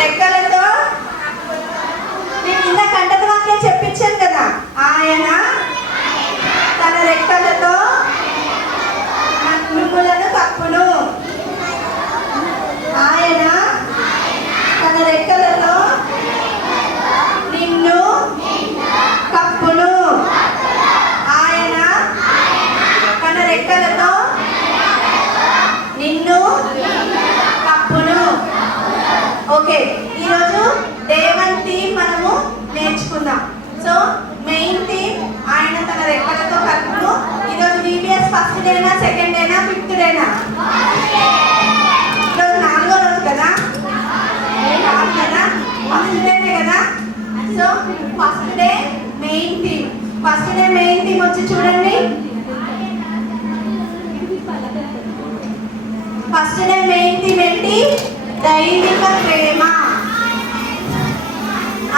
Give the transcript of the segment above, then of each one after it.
రెక్కలతో నేను ఇంత కంటత వాక్యం చెప్పించాను కదా. ఆయన తన రెక్కలతో మిమ్ములను కప్పును. ఆయన తన రెక్కలతో నిన్ను కప్పును. ఆయన తన రెక్కలతో నిన్ను కప్పును. ఓకే, ఈరోజు దేవన్ థీమ్ మనము నేర్చుకుందాం. సో మెయిన్ థీమ్ ఆయన తన రెక్కలతో కప్పును. ఈరోజు VBS ఫస్ట్ డేనా, సెకండ్ డేనా, ఫిఫ్త్ డేనా? ఈరోజు 4వ రోజు కదా, కాదు కదా, ఫస్ట్ డేనే కదా. So first day main theme. First day main theme వచ్చి చూడండి. ఫస్ట్ డే మెయిన్ థీమ్ ఏంటి? దైవిక ప్రేమ.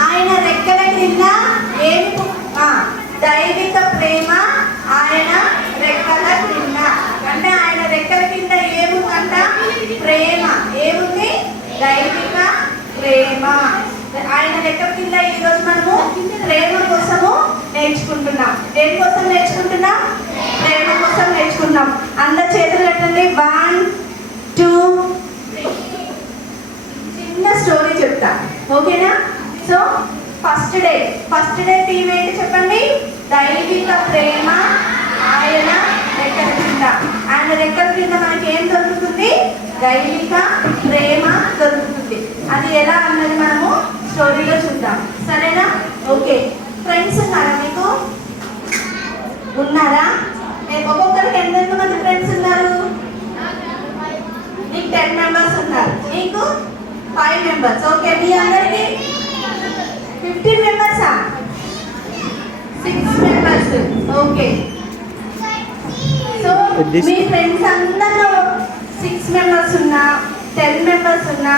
ఆయన రెక్కల కింద ఏమి? దైవిక ప్రేమ. ఆయన రెక్కల కింద అంటే ఆయన రెక్కల కింద ఏముందంట? ప్రేమ. ఏముంది? దైవిక ప్రేమ. ఆయన రెక్కల కింద ఈరోజు మనము ప్రేమ కోసము నేర్చుకుంటున్నాం. దేని కోసం నేర్చుకుంటున్నాం? ప్రేమ కోసం నేర్చుకుంటున్నాం. అందరి చేతులు పెట్టండి. 1 2 3. చిన్న స్టోరీ చెప్తా, ఓకేనా? సో ఫస్ట్ డే థీమ్ ఏంటి చెప్పండి? దైవిక ప్రేమ. ఆయన రెక్కల కింద. ఆయన రెక్కల కింద మనకి ఏం దొరుకుతుంది? దైవిక ప్రేమ దొరుకుతుంది. అది ఎలా అన్నది మనము స్టోరీలో చూద్దాం, సరేనా? ఓకే, ఫ్రెండ్స్ ఉన్నారా మీకు? ఉన్నారా? ఒక్కొక్కరికి ఎంతమంది ఫ్రెండ్స్ ఉన్నారు? నీకు 10 మెంబర్స్ ఉన్నారు, నీకు 5 మెంబర్స్. ఓకే, మీ అందరికి 15 మెంబర్సా? 6 మెంబర్స్. ఓకే, సో మీ ఫ్రెండ్స్ అందరిలో 6 మెంబర్స్ ఉన్నా, 10 మెంబర్స్ ఉన్నా,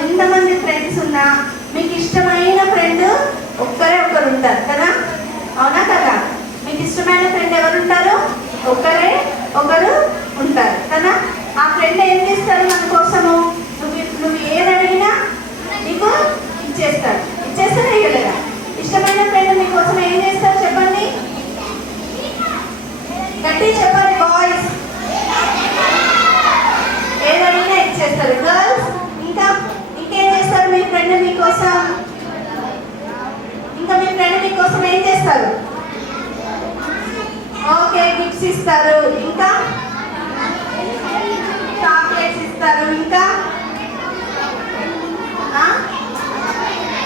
ఎంతమంది ఫ్రెండ్స్ ఉన్నా, మీకు ఇష్టమైన ఫ్రెండ్ ఒక్కరే ఒకరు ఉంటారు కదా, అవునా కదా? మీకు ఇష్టమైన ఫ్రెండ్ ఎవరు ఉంటారు? ఒక్కరే ఒకరు ఉంటారు కదా. ఆ ఫ్రెండ్ ఏం చేస్తారు మన కోసము? నువ్వు ఏది అడిగినా నీకు ఇచ్చేస్తాడు. ఇచ్చేస్తారా ఇవ్వలేదా? ఇష్టమైన ఫ్రెండ్ మీకోసం ఏం చేస్తారు చెప్పండి? గట్టి చెప్పండి బాయ్స్. ఏదైనా ఇచ్చేస్తారు. గర్ల్స్ ఇంకేం చేస్తారు మీ ఫ్రెండ్ మీకోసం? ఇంకా మీ ఫ్రెండ్ మీకోసం ఏం చేస్తారు? ఓకే, గిఫ్ట్స్ ఇస్తారు. ఇంకా చాక్లెట్స్ ఇస్తారు. ఇంకా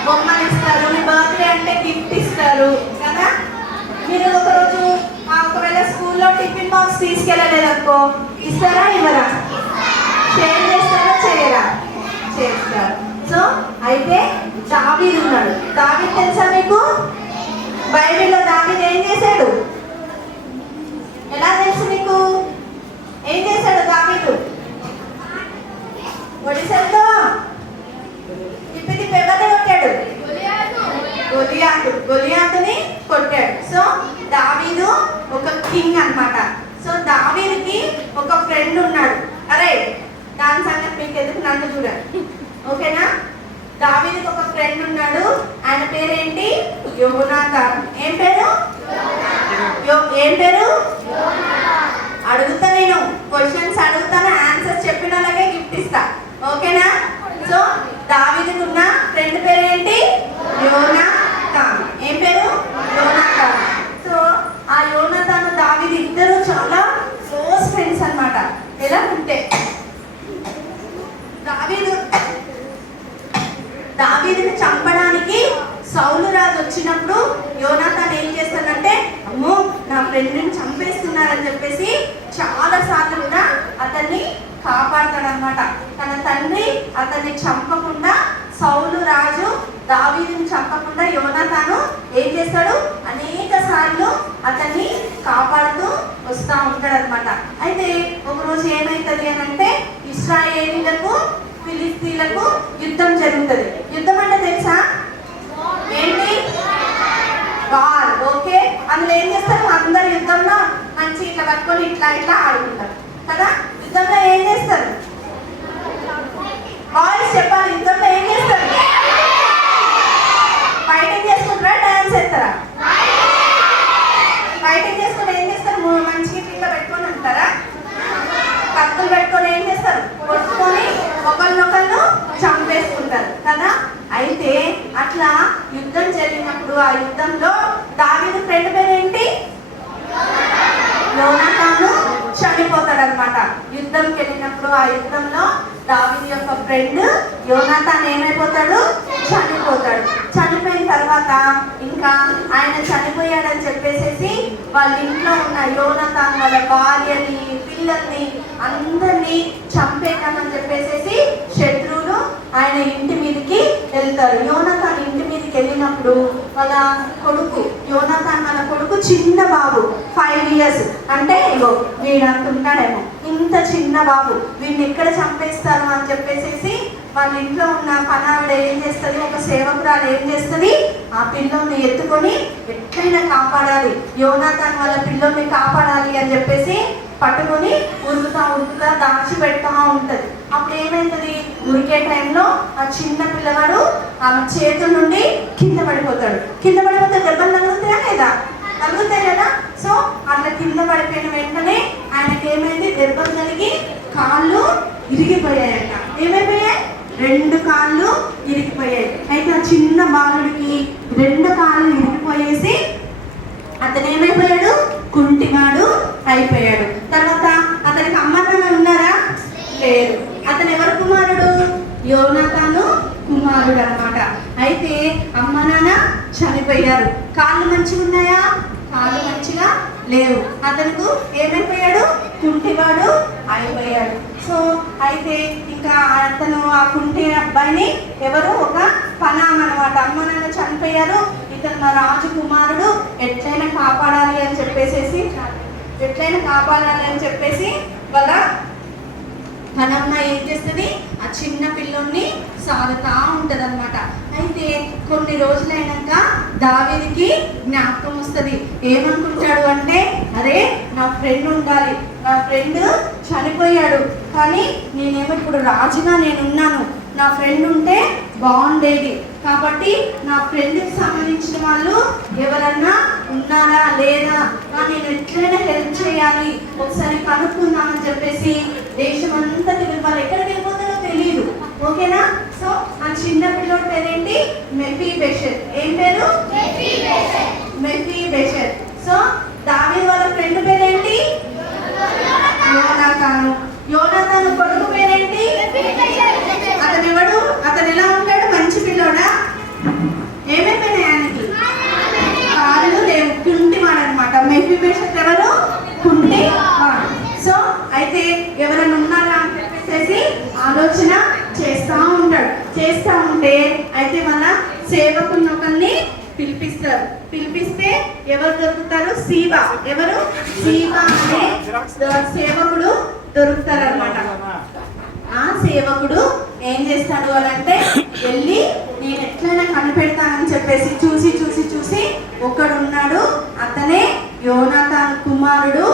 బొమ్మలు ఇస్తారు. మీ బర్త్డే అంటే గిఫ్ట్ ఇస్తారు కదా. మీరు ఒకవేళ స్కూల్లో టిఫిన్ బాక్స్ తీసుకెళ్ళలేదనుకో, ఇస్తారా ఇవ్వరా? షేర్ చేస్తారా చేయరా? చేస్తారు. సో అయితే దావీదు ఉన్నాడు. దావీదు తెలుసా మీకు? బైబిల్లో దావీదు ఏం చేశాడు? ఎలా తెలుసు మీకు? ఏం చేశాడు దావీదు? ఒడిసెలతో తిప్పి ఎవరిని కొట్టాడు? గొలియాతుని కొట్టాడు. సో దావీదు ఒక కింగ్ అన్నమాట. సో దావీదుకి ఒక ఫ్రెండ్ ఉన్నాడు. అరే దాని సంగతి మీకు ఎందుకు, నన్ను చూడండి, ఓకేనా? దావీదుకి ఒక ఫ్రెండ్ ఉన్నాడు. ఆయన పేరేంటి? యోనాతాన్. ఏం పేరు? ఏం పేరు? అడుగుతా, నేను క్వశ్చన్స్ అడుగుతాను, ఆన్సర్స్ చెప్పిన వాళ్ళకే గిఫ్ట్ ఇస్తా, ఓకేనా? సో దావీదుకు ఉన్న ఫ్రెండ్ పేరు ఏంటి? యోనాతాన్. ఏం పేరు? యోనాతాన్. సో ఆ యోనాతాన్ దావీదు ఇద్దరు చాలా క్లోజ్ ఫ్రెండ్స్ అన్నమాట. ఎలా ఉంటే దావీదుని చంపడానికి సౌలు రాజు వచ్చినప్పుడు యోనాతాన్ ఏం చేస్తాడంటే, అమ్మో నా ఫ్రెండ్ని చంపేస్తున్నారని చెప్పేసి చాలా సార్లు కూడా అతన్ని కాపాడతాడనమాట. తన తండ్రి అతన్ని చంపకుండా, సౌలు రాజు దావీదుని చంపకుండా యోనాతాను ఏం చేస్తాడు? అనేక సార్లు అతన్ని కాపాడుతూ వస్తూ ఉంటాడు అనమాట. అయితే ఒకరోజు ఏమైతుంది అని అంటే, ఇశ్రాయేలీలకు ఫిలిస్తీన్లకు యుద్ధం జరుగుతుంది. యుద్ధం అంటే తెలుసా ఏంటి? వార్. ఓకే, అందులో ఏం చేస్తారు? అందరు యుద్ధంలో మంచి ఇట్లా పట్టుకొని ఇట్లా ఆడుకుంటారు కదా. యుద్ధంలో ఏం చేస్తారు? బాయ్స్ చెప్పాలి, యుద్ధంలో ఏం చేస్తారు? వెళ్ళినప్పుడు ఆ యుద్ధంలో దావీదు ఫ్రెండ్ పేరేంటి? యోనాతాను చనిపోతాడు అనమాట. యుద్ధంకి వెళ్ళినప్పుడు ఆ యుద్ధంలో దావీదు యొక్క ఫ్రెండ్ యోనాతాన్ ఏమైపోతాడు? చనిపోతాడు. చనిపోయిన తర్వాత ఇంకా ఆయన చనిపోయాడని చెప్పేసేసి వాళ్ళ ఇంట్లో ఉన్న యోనాతాన్ వాళ్ళ భార్యని పిల్లల్ని అందరినీ చంపేయమని చెప్పేసేసి శత్రువులు ఆయన ఇంటి మీదకి వెళ్తారు. యోనాతాన్ ఇంటి మీదకి వెళ్ళినప్పుడు వాళ్ళ కొడుకు యోనాతాన్ వాళ్ళ కొడుకు చిన్న బాబు 5 years, అంటే ఇగో వీడంత ఉంటాడేమో, ఇంత చిన్న బాబు, వీడిని ఎక్కడ చంపేస్తారు అని చెప్పేసేసి వాళ్ళ ఇంట్లో ఉన్న పనావిడ ఏం చేస్తుంది, ఒక సేవకురాలు ఏం చేస్తుంది, ఆ పిల్లోని ఎత్తుకొని ఎట్లయినా కాపాడాలి, యోనాతాన్ వాళ్ళ పిల్లోని కాపాడాలి అని చెప్పేసి పట్టుకొని ఉరుకుతా దాచిపెడతా ఉంటుంది. అప్పుడు ఏమైతుంది, ఉరికే టైంలో ఆ చిన్న పిల్లవాడు ఆమె చేతుల నుండి కింద పడిపోతాడు. కింద పడిపోతే దెబ్బలు తగులుతాయా లేదా? తగులుతాయి కదా. సో అట్లా కింద పడిపోయిన వెంటనే ఆయనకి ఏమైంది, దెబ్బలు కలిగి కాళ్ళు ఇరిగిపోయాయట. ఏమైపోయాయి? 2 కాళ్ళు ఇరిగిపోయాయి. అయితే ఆ చిన్న బాలుడికి 2 కాళ్ళు ఇరిగిపోయేసి అతను ఏమైపోయాడు, కుంటివాడు అయిపోయాడు. తర్వాత అతనికి అమ్మ నాన్న ఉన్నారా? లేరు. అతను ఎవరు కుమారుడు? యోనాతాను కుమారుడు అన్నమాట. అయితే అమ్మ నాన్న చనిపోయారు. కాళ్ళు మంచిగా ఉన్నాయా? కాళ్ళు మంచిగా లేవు. అతనికి ఏమైపోయాడు, కుంటివాడు అయిపోయాడు. సో అయితే ఇంకా అతను ఆ కుంటి అబ్బాయిని ఎవరు, ఒక పనామ అనమాట. అమ్మ నాన్న చనిపోయారు, ఇతను మా రాజు కుమారుడు, ఎట్లయినా కాపాడాలి అని చెప్పేసి వాళ్ళ పనమ్మ ఏం చేస్తుంది, ఆ చిన్న పిల్లోని సాగుతా ఉంటది అనమాట. అయితే కొన్ని రోజులైనాక దావీదుకి జ్ఞాపకం వస్తుంది. ఏమనుకుంటాడు అంటే, అరే నా ఫ్రెండ్ ఉండాలి, నా ఫ్రెండ్ చనిపోయాడు, కానీ నేనేమో ఇప్పుడు రాజుగా నేనున్నాను, నా ఫ్రెండ్ ఉంటే బాగుండేది, కాబట్టి నా ఫ్రెండ్కి సంబంధించిన వాళ్ళు ఎవరన్నా ఉన్నారా లేదా, నేను ఎట్లయినా హెల్ప్ చేయాలి, ఒకసారి కనుక్కుందామని చెప్పేసి దేశం అంతా తిరిగి, వాళ్ళు ఎక్కడికి వెళ్ళిపోతారో తెలియదు. ఓకేనా? సో ఆ చిన్న పిల్లోడి పేరేంటి? మెఫీబెషెత్. ఏం పేరు? మెఫీబెషెత్. సో దావీదు వాళ్ళ ఫ్రెండ్ పేరేంటి? యోనాతాను. యోనాతాను కొడుకు పేరేంటి? అతను ఎవడు? అతను ఎలా ఉంటాడు? మంచి పిల్లోడా? ఏమైపోయినాయి ఆయనకి? కాళ్ళు లేవు, కుంటివాడు అనమాట. మెఫీబెషెత్ ఎవరు? కుంటివాడు. సో అయితే ఎవరైనా ఉన్నారా అని చెప్పేసి ఆలోచన చేస్తూ ఉంటాడు. చేస్తూ ఉంటే అయితే మన సేవకుని ఒకరిని పిలిపిస్తే ఎవరు దొరుకుతారు? సీబా. ఎవరు? సీబా అనే సేవకుడు దొరుకుతారు అనమాట. ఆ సేవకుడు ఏం చేస్తాడు అని అంటే, వెళ్ళి నేను ఎట్లయినా కనిపెడతానని చెప్పేసి చూసి ఒకడున్నాడు, అతనే యోనాతాన్ కుమారుడు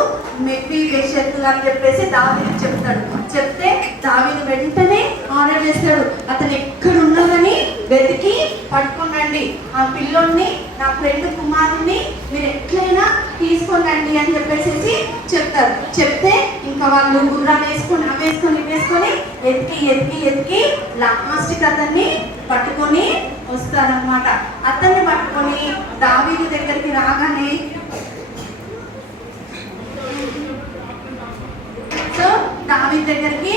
మెఫీబెషెత్ అని చెప్పేసి దావీదు చెప్తాడు. చెప్తే దావీదు వెంటనే ఆర్డర్ చేస్తాడు, అతను ఎక్కడున్నాడని వెతికి పట్టుకోనండి, ఆ పిల్లోడిని, నా ఫ్రెండ్ కుమారుడిని మీరు ఎట్లయినా తీసుకోనండి అని చెప్పేసి చెప్తారు. చెప్తే ఇంకా వాళ్ళు గుర్రాలు వేసుకొని ఎతికి లాస్ట్కి అతన్ని పట్టుకొని వస్తారనమాట. అతన్ని పట్టుకొని దావీదు దగ్గరికి రాగానే, సో దావీదు దగ్గరికి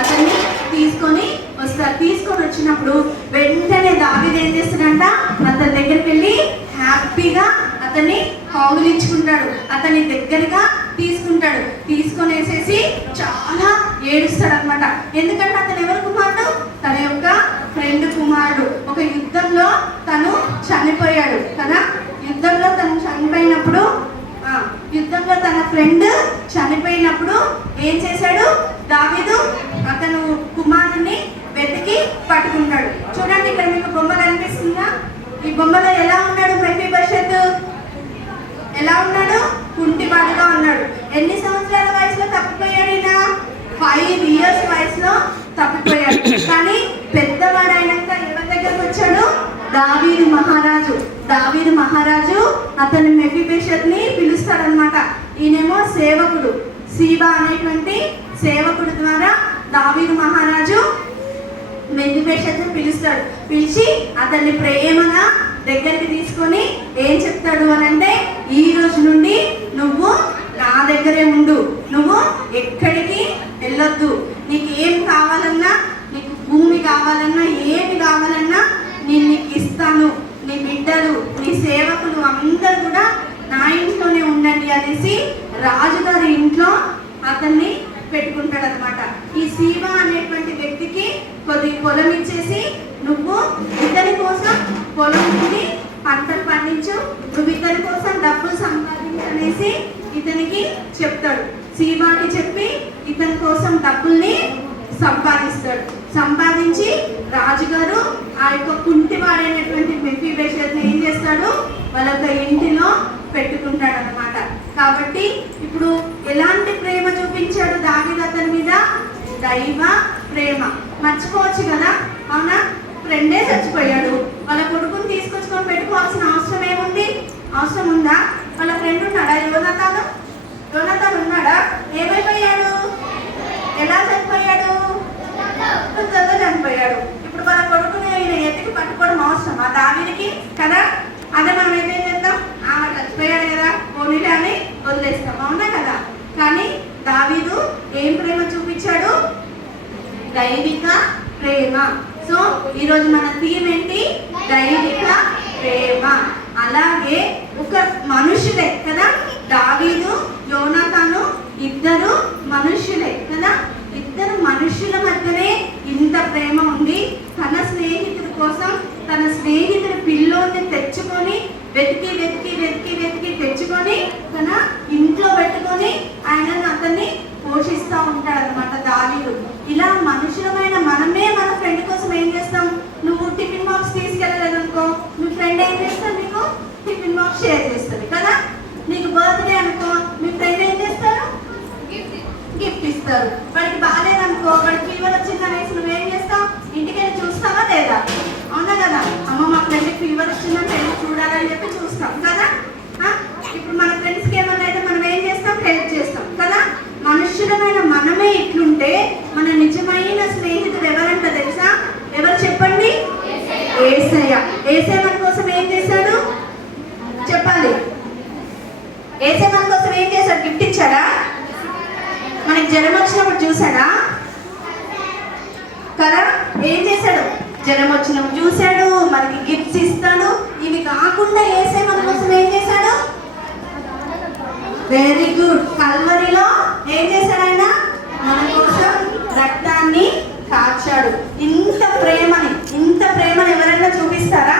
అతన్ని తీసుకొని వస్తారు. తీసుకొని వచ్చినప్పుడు వెంటనే దావీదు ఏం చేస్తాడంట, అతని దగ్గరికి వెళ్ళి హ్యాపీగా అతన్ని కౌగిలించుకుంటాడు, అతని దగ్గరగా తీసుకుంటాడు. తీసుకొనేసేసి చాలా ఏడుస్తాడు అనమాట. ఎందుకంటే అతను ఎవరు కుమారుడు? తన యొక్క ఫ్రెండ్ కుమారుడు. ఒక యుద్ధంలో తను చనిపోయాడు కదా. యుద్ధంలో తన ఫ్రెండ్ చనిపోయినప్పుడు ఏం చేశాడు దావీదు? అతను కుమారుడిని వెతికి పట్టుకుంటాడు. చూడండి, ఇక్కడ మీకు బొమ్మ కనిపిస్తుందా? ఈ బొమ్మలో ఎలా ఉన్నాడు మెఫీబెషెత్? ఎలా ఉన్నాడు? కుంటివాడుగా ఉన్నాడు. ఎన్ని సంవత్సరాల వయసులో తప్పిపోయాడు? 5 years వయసులో తప్పిపోయాడు. కానీ పెద్దవాడైనాక ఎవరి దగ్గరకు వచ్చాడు? దావీదు మహారాజు అతని మెఫీబెషెత్ని పిలుస్తాడనమాట. ఈయనేమో సేవకుడు, సీబా అనేటువంటి సేవకుడు ద్వారా దావీదు మహారాజు మెఫీబెషెత్ని పిలుస్తాడు. పిలిచి అతన్ని ప్రేమగా దగ్గరికి తీసుకొని ఏం చెప్తాడు అని అంటే, ఈ రోజు నుండి నువ్వు నా దగ్గరే ఉండు, నువ్వు ఎక్కడికి వెళ్ళొద్దు, నీకు ఏం కావాలన్నా, నీకు భూమి కావాలన్నా, ఏమి కావాలన్నా నేను నీకు ఇస్తాను, నీ బిడ్డలు, నీ సేవకులు అందరూ కూడా నా ఇంట్లోనే ఉండండి అనేసి రాజుగారి ఇంట్లో అతన్ని పెట్టుకుంటాడు అనమాట. ఈ సీబా అనేటువంటి వ్యక్తికి కొద్ది పొలం ఇచ్చేసి, నువ్వు ఇతని కోసం పొలం ఉండి పంటలు పండించు, నువ్వు ఇతని కోసం డబ్బులు సంపాదించనేసి ఇతనికి చెప్తాడు. సీబాకి చెప్పి ఇతని కోసం డబ్బుల్ని సంపాదిస్తాడు. సంపాదించి రాజుగారు ఆ యొక్క కుంటివాడైనటువంటి మెఫీబోషెత్ ఏం చేస్తాడు, వాళ్ళ ఇంటిలో పెట్టుకుంటాడు అనమాట. కాబట్టి ఇప్పుడు ఎలాంటి ప్రేమ చూపించాడు దావీదు అతని మీద? దైవ ప్రేమ. మర్చిపోవచ్చు కదా, అవునా? ఫ్రెండే చచ్చిపోయాడు, వాళ్ళ కొడుకుని తీసుకొచ్చుకొని పెట్టుకోవాల్సిన అవసరం ఏముంది? అవసరం ఉందా? వాళ్ళ ఫ్రెండ్ ఉన్నాడా? యోనాతాను ఉన్నాడా? ఏమైపోయాడు? ఎలా చనిపోయాడు? యుద్ధంలో చనిపోయాడు. ఇప్పుడు వాళ్ళ కొడుకుని ఎత్తికి పట్టుకోవడం అవసరం ఆ దావీదుకి కదా? అదే మనం ఏం చేద్దాం, ఆమె చచ్చిపోయాడు కదా పోనీలే అని వదిలేస్తాం, అవునా కదా? కానీ దావీదు ఏం ప్రేమ చూపించాడు? దైవిక ప్రేమ. సో ఈరోజు మన థీమ్ ఏంటి? దైవిక ప్రేమ. అలాగే ఒక మనుషులే కదా, దావీదు యోనాతాను ఇద్దరు మనుషులే కదా, ఇద్దరు మనుషుల మధ్యనే ఇంత ప్రేమ ఉంది. తన స్నేహితుడి కోసం తన స్నేహితుడి పిల్లోని తెచ్చుకొని వెతికి వెతికి వెతికి వెతికి తెచ్చుకొని తన ఇంట్లో పెట్టుకొని అతన్ని పోషిస్తూ ఉంటాడు అనమాట దావీదు. ఇలా మనుషులమైన మనమే మన ఫ్రెండ్ కోసం ఏం చేస్తాం? నువ్వు టిఫిన్ బాక్స్ తీసుకెళ్ళలేదనుకో, మీ ఫ్రెండ్ ఏం చేస్తాడు? నీకు టిఫిన్ బాక్స్ షేర్ చేస్తుంది కదా. నీకు బర్త్డే అనుకో, మీ ఫ్రెండ్ ఏం చేస్తారు? గిఫ్ట్ ఇస్తారు. వాడికి బాగాలేదనుకో, వాడికి ఫీవర్ వచ్చిందనేసి నువ్వేం చేస్తావు? ఇంటికి వెళ్ళి చూస్తావా లేదా? అవునా కదా? అమ్మ మా ఫ్రెండ్కి ఫీవర్ వచ్చిందని వెళ్ళి చూడాలని చెప్పి చూస్తాం కదా. ఇప్పుడు మన ఫ్రెండ్స్కి ఏమన్నా అయితే మనం ఏం చేస్తాం? హెల్ప్ చేస్తాం కదా. మనుష్యులమైన మనమే ఇట్లుంటే మన నిజమైన స్నేహితుడు ఎవరంట తెలుసా? ఎవరు చెప్పండి? యేసయ్య. యేసయ్య మన కోసం ఏం చేశాడు చెప్పాలి? యేసయ్య మన కోసం ఏం చేశాడు? గిఫ్ట్ ఇచ్చాడా? మనకి జ్వరం వచ్చినప్పుడు చూసాడా కదా? ఏం చేశాడు? జ్వరం వచ్చినప్పుడు చూశాడు, మనకి గిఫ్ట్స్ ఇస్తాడు. ఇవి కాకుండా యేసయ్య మన కోసం ఏం చేశాడు? Very good. కల్వరిలో ఏం చేశాడు ఆయన? మన కోసం రక్తాన్ని కార్చాడు. ఇంత ప్రేమని ఎవరైనా చూపిస్తారా?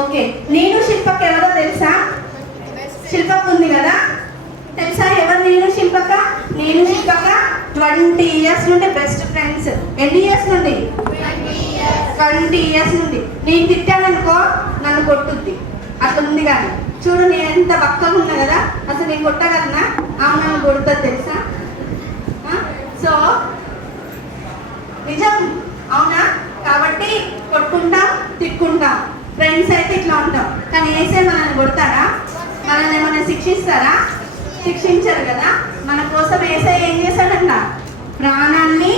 ఓకే. నేను శిల్పక్క ఎవరో తెలుసా? శిల్పక్క ఉంది కదా, తెలుసా ఎవరు నేను శిల్పక్క? నేను శిల్పక్క 20 years నుండి బెస్ట్ ఫ్రెండ్స్. ఎన్ని ఇయర్స్ నుండి? 20 years నుండి. నేను తిట్టాననుకో నన్ను కొట్టుద్ది, అట్లా ఉంది. కానీ చూడు నేను ఎంత పక్కగా ఉన్నా కదా, అసలు నేను కొట్టగలనా? ఆమె నన్ను కొడుతుంది తెలుసా? సో నిజం, అవునా? కాబట్టి కొట్టుకుంటాం, తిట్టుకుంటాం. ఫ్రెండ్స్ అయితే ఇట్లా ఉంటాం. కానీ యేసయ్య మనల్ని కొడతారా? మనల్ని ఏమైనా శిక్షిస్తారా? శిక్షించరు కదా. మన కోసం యేసయ్య ఏం చేశాడంట? ప్రాణాన్ని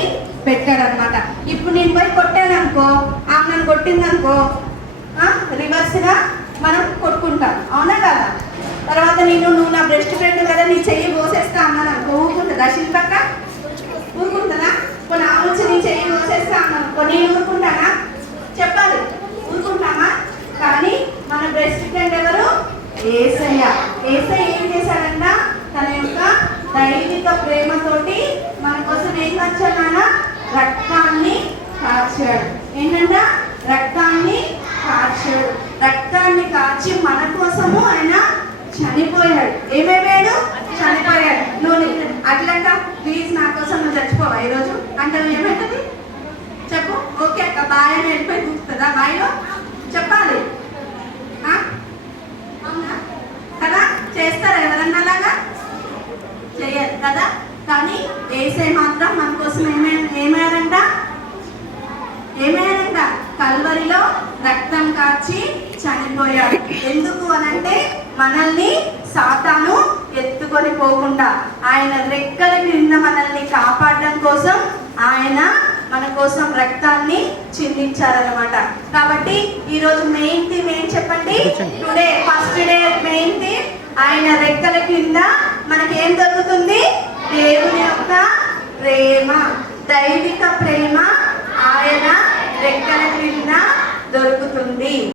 పెట్టాడనమాట. ఇప్పుడు నేను పోయి కొట్టాననుకో, ఆమె నన్ను కొట్టిందనుకో, రివర్స్గా మనం కొట్టుకుంటాం, అవునా కదా? తర్వాత నువ్వు నా బెస్ట్ ఫ్రెండ్ కదా, నీ చెయ్యి కోసేస్తా అన్నాను అనుకో, ఊరుకుంటుందా శిల్పక్క? ఊరుకుంటుందా? కొన్ని ఆలోచి నీ చెయ్యి కోసేస్తా అన్నాను అనుకో, నేను ఊరుకుంటానా? చెప్పాలి, ఊరుకుంటామా? కానీ మన బెస్ట్ ఫ్రెండ్ ఎవరు? యేసయ్య. యేసయ్య ఏం చేశాడంట? తన యొక్క దైవిక ప్రేమతోటి మన కోసం ఏం కార్చాడు? రక్తాన్ని కార్చాడు. ఏంటంట? రక్తాన్ని కార్చాడు. రక్తాన్ని కార్చి మన కోసము ఆయన చనిపోయాడు. ఏమైపోయాడు? చనిపోయాడు. నువ్వు అట్లంట ప్లీజ్ నా కోసం నువ్వు చచ్చిపోవా ఈరోజు అంటే ఏమవుతుంది చెప్పు? ఓకే అక్క బాయ్ అని వెళ్ళిపోయి కూర్చుంటుందా బాయ్లో? చెప్పాలి అవునా కదా? చేస్తారా ఎవరన్నా అలాగా? చేయరు కదా. కానీ యేసయ్య మాత్రం మన కోసం ఏమయ్యారంట? కల్వరిలో రక్తం కార్చి చనిపోయాడు. ఎందుకు అనంటే మనల్ని సాతాను ఎత్తుకొని పోకుండా ఆయన రెక్కల క్రింద మనల్ని కాపాడడం కోసం ఆయన మన కోసం రక్తాన్ని చిందించారనమాట. కాబట్టి ఈరోజు మెయిన్ థీమ్ ఏం చెప్పండి? Today first day main theme ఆయన రెక్కల కింద మనకి ఏం దొరుకుతుంది? దేవుని యొక్క ప్రేమ, దైవిక ప్రేమ ఆయన రెక్కల క్రింద దొరుకుతుంది.